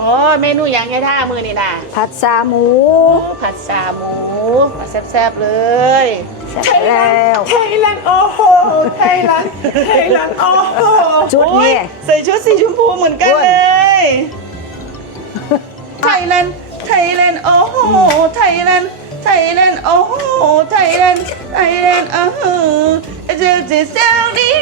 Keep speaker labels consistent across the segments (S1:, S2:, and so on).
S1: อ้เมนูอย่างไงท่ามือนี่นะ
S2: ผัดซาหมู
S1: ผัดชาหมูมาแซ่บๆเลย
S2: เสร็จแล้ว
S3: ไทยแลนด์โอ้โหไทยแลนด์โอ้โห
S2: ชุดนี้
S1: โอ้ยใส่ชุดสีชมพูเหมือนกันเลยไทยแลนด์โอ้โหไทยแลนด์โอ้โหไทยแลนด์โอ้โหเจ้าเจ้านี่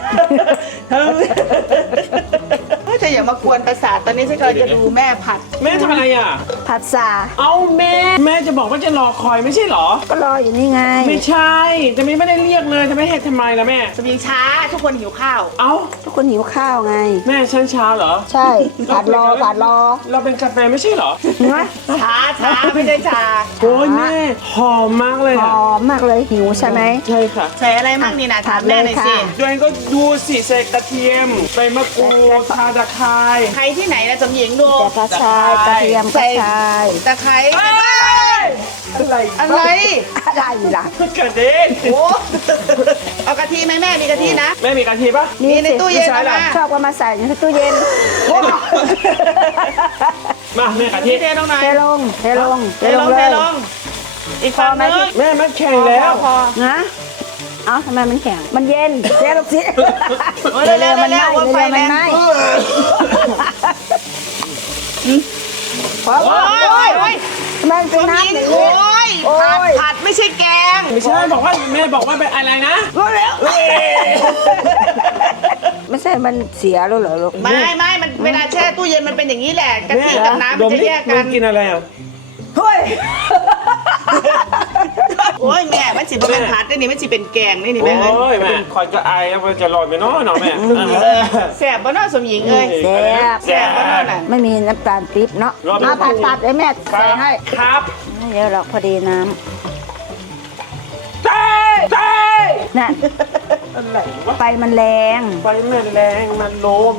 S1: เธออย่ามากวนประสาทตอนนี้ฉันกำลังจะดูแม่ผัด
S3: แม่ทำอะไรอ่ะ
S2: ผัดซา
S3: เอาแม่จะบอกว่าจะรอคอยไม่ใช่เหรอ
S2: ก็รออยู่นี่ไง
S3: ไม่ใช่แต่ไม่ได้เรียกเลยจะไม่เห็นทำไมล่ะแม่
S1: สมิงช้าทุกคนหิวข้าว
S3: เอ้า
S2: ทุกคนหิวข้าวไง
S3: แม่ชั้นเช้าเหรอ
S2: ใช่ผัดรอ
S3: เราเป็นกาแฟไม่ใช่เหรอ
S2: เห็นไหม
S1: ช้าไม่ได้ชา
S3: โอ้ยแม่หอมมากเลย
S2: ห
S3: อ่ะ
S2: อมมากเลยหิวใช่ไหม
S3: ใช่ค่ะ
S1: ใส่อะไรมั่งนี่นะถามแม่หน่อยสิ
S2: ผัดเลยค่ะ
S3: ตัวเองก็ดูสิใส่กระเทียมใส่มะกรูดทาตะไคร้
S1: ใครที่ไหนนะสมหญิงดู
S2: แต่กระชายกระเทียมกระชาย
S1: ตะไคร้
S3: อะไร
S1: อะไร
S2: อะไรล่ะ
S3: กระเด็น
S1: โอ้เอากะทิไหมแม่มีกะทินะ
S3: แม่มีกะทิปะ
S1: มีในตู้เย็น
S3: ไม่ใช่
S1: เอา
S3: ล่ะ
S1: มา
S2: ชอบก็มาใส่ในตู้เย็น
S3: มาแม่กะทิ
S1: เทลงหน่อย
S2: เทลง
S1: เทลง
S2: เลย
S1: อีกฝั่งนึง
S3: แม่มันแข็งแล้ว
S1: พอ
S2: นะเอ้าทำไมมันแข็งมันเย็นเทลงสิ
S1: เร็ว
S2: มันไหม้
S1: ๆไฟ
S2: เร็วๆ
S1: แร
S2: มัน
S1: ง
S2: ไหม้พอ
S1: โอ้ย
S2: ทำไมมันเป็นน้ำ
S1: สมหญิง
S2: อย่าง
S1: โอ้
S2: นี้
S1: ย
S2: โอ้ย
S1: ผัดไม่ใช่แกง
S3: ไม่ใช่บอกว่าแม่บอกว่าเป็นอะไรนะ
S2: ไม่ใช่มันเสียแล้วเหรอลูก
S1: ไม่มันเวลาแช่ตู้เย็นมันเป็นอย่างนี้แหละกะทิกับน้ำมันจะแยก
S3: มั
S1: กัน
S3: นกินอะไรอ่ะ
S2: เฮ้ย
S1: โอ้ยแม่มันสิเป็นผัดได้นี่มันสิเป็นแกงนี่นี่แม่
S3: โอ้ยแม่คอยจะไอแล้วมันจะลอยไปเนาะแม่
S1: แซ่บบ่เนาะสมหญิงเอ้ย
S2: แซ่บ
S1: แซ่บบ่เนาะน่ะ
S2: ไม่มีน้ำตาลปี๊บเนาะมาผัดไอ้แม่ใส่ให้
S3: ครับ
S2: ไม่เยอะหรอกพอดีน้
S3: เต้
S2: ำนั่น
S3: อะไรวะ
S2: ไฟมันแรง
S3: ไฟมันแรงมันโลม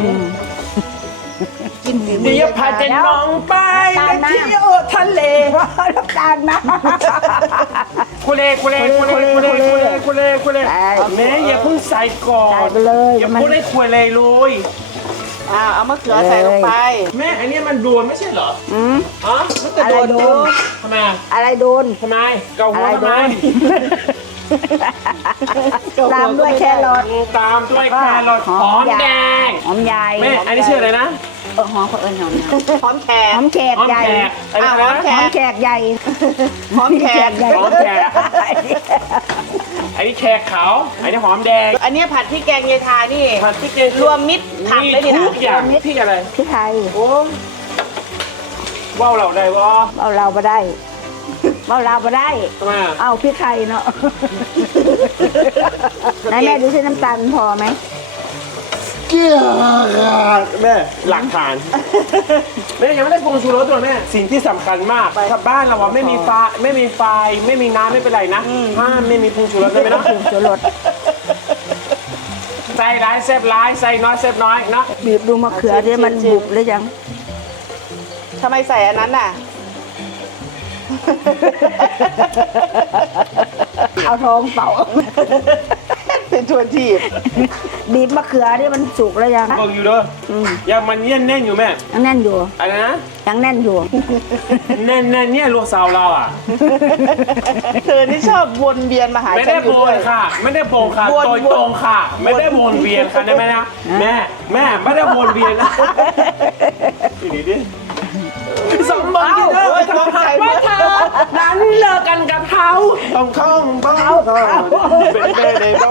S1: กินฝีมื
S3: เดี๋ยวพาจะน้องไปไปเที่ยวทะเล
S2: น้ำตาลนะ
S3: คุเล่แม่อย่าเพิ่งใส่ก่อน
S2: ใส่ไปเลย
S3: อย่าพูดให้คุเล่เลย
S1: เอามะเขือใส่ลงไป
S3: แม่อันนี้มันโดนไม่ใช่เหรอ
S2: อืม
S3: ฮะ
S1: มันก็โดน
S2: อะไรโดน
S3: ทำไมอ่ะ
S2: อะไรโดน
S3: ทำไมเกาหัว
S2: อะไร
S3: ทำไม
S2: โดนตามด้วยแครอท
S3: ตามด้วยแครอทหอมแดง
S2: หอมใหญ่
S3: แม่อันนี้ชื่ออะไรนะ
S2: หอมเขาเอิญหอม
S1: หอมแขก
S2: หอมแขก
S3: หอม
S2: ใหญ่
S3: แขกอะไร
S1: อ้าวหอม
S3: นะ
S1: แข
S2: หอมแขกใหญ่
S1: หอมแขก
S2: ใหญ่
S3: หอมแขกอันนี้แขกขาวอันนี้หอมแดง
S1: อันนี้ผัดพริกแกงเยทานี่
S3: ผัดพริกแกง
S1: รวมมิตรผักได้ดี
S3: มี
S1: นะ
S3: ทุกอย่างพริกอะไร
S2: พี่ไทย
S3: โอ้ว้าวเราได้วะ
S2: เอาเราไปได้เอาเราไปได้
S3: ทำไมอ่ะ
S2: เอาพี่ไทยเนาะไหนแม่ดูสิน้ำตาลพอไหม
S3: เกี่ยวแม่หลักฐานแม่ยังไม่ได้ปรุงชูรสตัวแม่สิ่งที่สำคัญมากถ้าบ้านเราอะไม่มีไฟไม่มีน้ำไม่เป็นไรนะห้ามไม่มีปรุงชูรสได้ไหมนะ
S2: จุลด
S3: ใส่ร้ายแซ่บร้ายใส่น้อยแซ่บน้อยนะ
S2: บีบดูมะเขือที่มันบุบหรือยัง
S1: ทำไมใส่อันนั้นน่ะ
S2: เอาทองเป่า
S1: เป็นชวนทีบ
S2: บีบมะเขือที่มันสุกแล้วยัง
S3: บอกอยู่เด้อยังมันเนียนแน่นอยู่แม่
S2: ยังแน่นอยู่
S3: อะไรนะ
S2: ยังแน่นอยู่
S3: แน่นเนี่ยลูกสาวเราอ่ะ
S1: เธอนี่ชอบวนเวียนมาหา
S3: ไม่
S1: ฉั
S3: ได้
S1: นอยู่
S3: โบ
S1: ด้วน ย
S3: ค่ะ ไม่ได้โบนค่ะ
S1: วน
S3: โดยตรงค่ะ ไม่ได้วนเวียนค่ะได้ไหมนะแม่ไม่ได้วนเวียนนะอีกนิดดิสมบัติเธอทำหากว่าเธอนั้นเลิกกันกับเขาต้องท่องเบ้าเป็นเบเดโด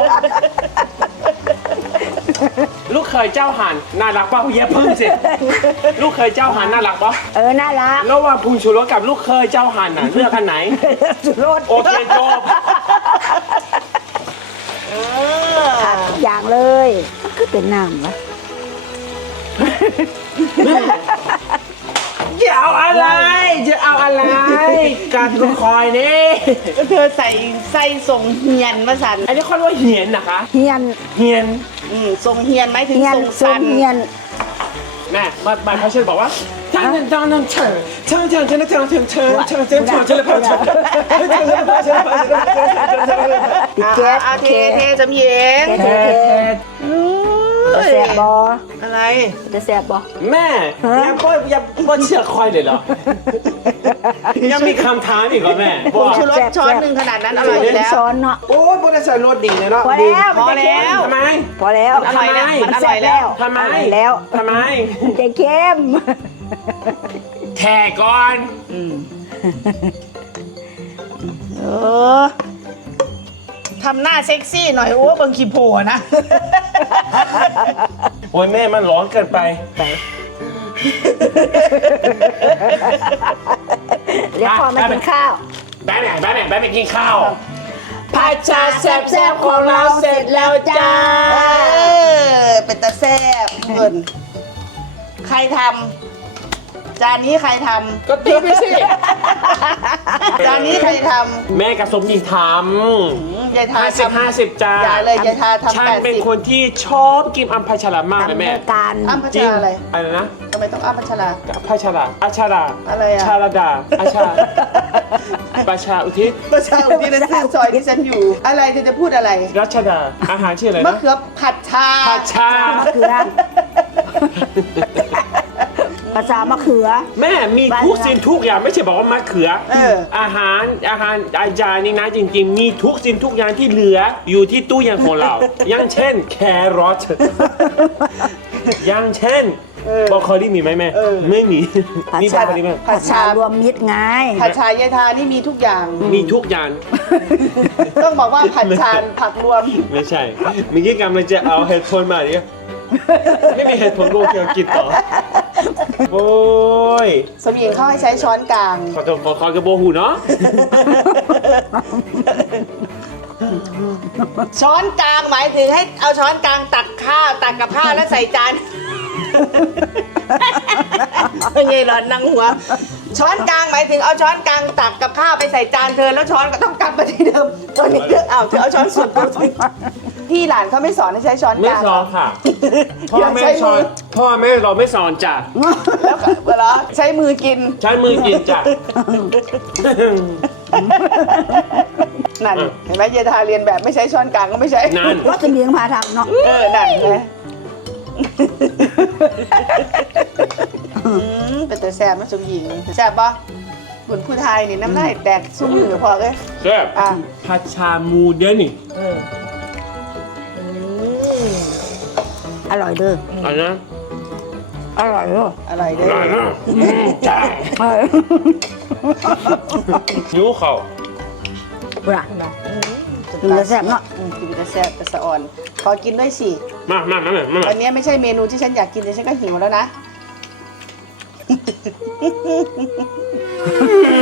S3: ลูกเคยเจ้าหันน่ารักป่ะเย็บพึ่งสิลูกเคยเจ้าหันน่ารักป่ะ
S2: น่ารัก
S3: แล้วว่าพุงชูรสกับลูกเคยเจ้าหันน่ะเลือกอันไหน
S2: จุลด
S3: โอเคจบ
S2: อย่างเลยมันก็เป็นน้ำวะ
S3: จะเอาอะไรการก็คอยนี่
S1: เธอใส่ส่งเฮียนมาสัน
S3: อันนี้เขาเรียกว่าเหียนนะคะ
S2: เฮียน
S3: เหียน
S1: ส่งเฮียนไหมถึง
S2: เฮียน
S1: ส่ง
S2: ทร
S1: สั
S2: ง
S1: น
S2: เฮียน
S3: แม่มาพระเชษบอกว่าเธอ
S2: ปิดแก๊ส
S1: เทจำเย็น
S2: จะแสบบอ
S1: อะไร
S2: จะแสบบอ
S3: แม่อย่าก็เชื่อค่อยเลยเหรอ ยังมีคำถามอีกเหรอแม่
S1: ผงชูรสช้อนหนึ่งขนาดนั้นอร่อยอยู่แล้ว
S2: ช้อนเนาะ
S3: โอ้ยโบได้ใส่รสดีเลยเนาะ
S2: พอแล้ว
S1: พอแล้ว
S3: ทำไม
S2: พอแล้ว
S1: อร่อยแล้ว
S2: มัน
S1: อร่อยแล้ว
S3: ทำไม
S2: อร่อยแล้ว
S3: ทำไม
S2: จะเข้ม
S3: แข่ก่อน
S1: เออทำหน้าเซ็กซี่หน่อยโอ้เบิ่งขี้โผล่นะ
S3: โอ้ยแม่มันร้อนเกินไป
S2: เรียกพ่อมากินข้าว
S3: แม่ไปกินข้าวผัดชาแซ่บๆของเราเสร็จแล้วจ้า
S1: เป็นตาแซ่บเงินใครทำจานนี้ใครท
S3: ก็ตีไปสิ
S1: ำจานนี้ใครท
S3: แม่กับสมหญิงท
S1: ำยาย
S3: ำ
S1: ทาทำ
S3: 50จ้า
S1: อย่าเลยยายทาทำ
S3: ฉันเป็น
S1: 80
S3: คนที่ชอบกินอัมพาชรามากเลย
S2: ทำ
S3: แม่
S2: รายการ
S1: อ้ำพัช
S3: จริง
S1: ราอะไร
S3: อะไรนะ
S1: ทำไมต้องอ้ำพัชรา
S3: พาชราอาชารา
S1: อะไรอะ
S3: ชาลดาอาชาประชาอุทิศ
S1: ประชาอุทิศซึ่งซอยที่ฉันอยู่ อะไรเธอจะพูดอะไร
S3: รัชดาอาหารชื่ออะไร
S1: มะ
S3: นะ
S1: เขือผัดชา
S3: ผัดชา
S2: มะเขือ ภาษามะเขือ
S3: แม่มีทุกสิ่งทุกอย่างไม่ใช่บอกว่ามะเขือ อาหารอาจารย์นี่นะจริงๆ มีทุกสิ่งทุกอย่างที่เหลืออยู่ที่ตู้เย็นของเรา อย่างเช่นแครอทอย่างเช่นบรอกโคลีมีไหมแม่ไม่มี
S2: ผัด
S3: มีบร
S2: ชา
S3: อกโคลีไหม
S2: ผัดชารวมมิตรไง
S1: ผัดชายายทานี่มีทุกอย่าง
S3: มีทุกอย่าง
S1: ต้องบอกว่าผัดชาผักรวม
S3: ไม่ใช่เมื่อกี้กำลังจะเอาเหตุผลมาเนี่ยไม่มีเหตุผลก็เกี่ยวกินต่อโอ้ย
S1: สมหญิงเข้าให้ใช้ช้อนกลาง
S3: ขอโทษขอกระโบหูเนาะ
S1: ช้อนกลางหมายถึงให้เอาช้อนกลางตักข้าวตักกับข้าวแล้วใส่จานเงยหลอนนั่งหัว ช้อนกลางหมายถึงเอาช้อนกลางตักกับข้าวไปใส่จานเธอแล้วช้อนก็ต้องกลับมาที่เดิมตอนนี้เธอเอาช้อนส่วนตัวพี่หลานเขาไม่สอนให้ใช้ช้อนก
S3: ไม่
S1: ลาง
S3: สอนค่ะ พ่อ
S1: อยาก
S3: แม่
S1: ใช้
S3: สอ
S1: มื
S3: น
S1: อ
S3: พ่อแม่เราไม่สอนจ้ะ
S1: แล้วก็เหรอใช้มือกิน
S3: ใช้มือกินจ้ะ
S1: นั่นเห็นไหมเยทาเรียนแบบไม่ใช้ช้อนกลางก็ไม่ใช่
S3: นั่น
S2: ก็จะมีพาทำเนาะ
S1: นั่นไงเป็นแต่แซ่บนะสมหญิงแซ่บปะบุญผู้ไทยนี่น้ำลายแตกซุ้มมือพอเลย
S3: แซ่บ
S1: อ่ะ
S3: ผัดชามูเดยวนี่
S2: อร่อยเด้อ
S3: อันนะ
S2: อร่อยเด้อ
S1: อร่อยเด้
S3: อร่อย
S1: อ
S3: นะจ้าหิวเขาว
S2: ปลาถึงจะแซ่บเนาะ
S1: กินแต่แซ่บแต่สะอ่อน ขอกินด้วยสิ
S3: มา
S1: วันนี้ไม่ใช่เมนูที่ฉันอยากกินแต่ฉันก็หิวแล้วนะ